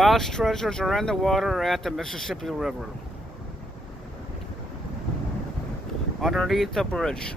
lost treasures are in the water at the Mississippi River, underneath the bridge.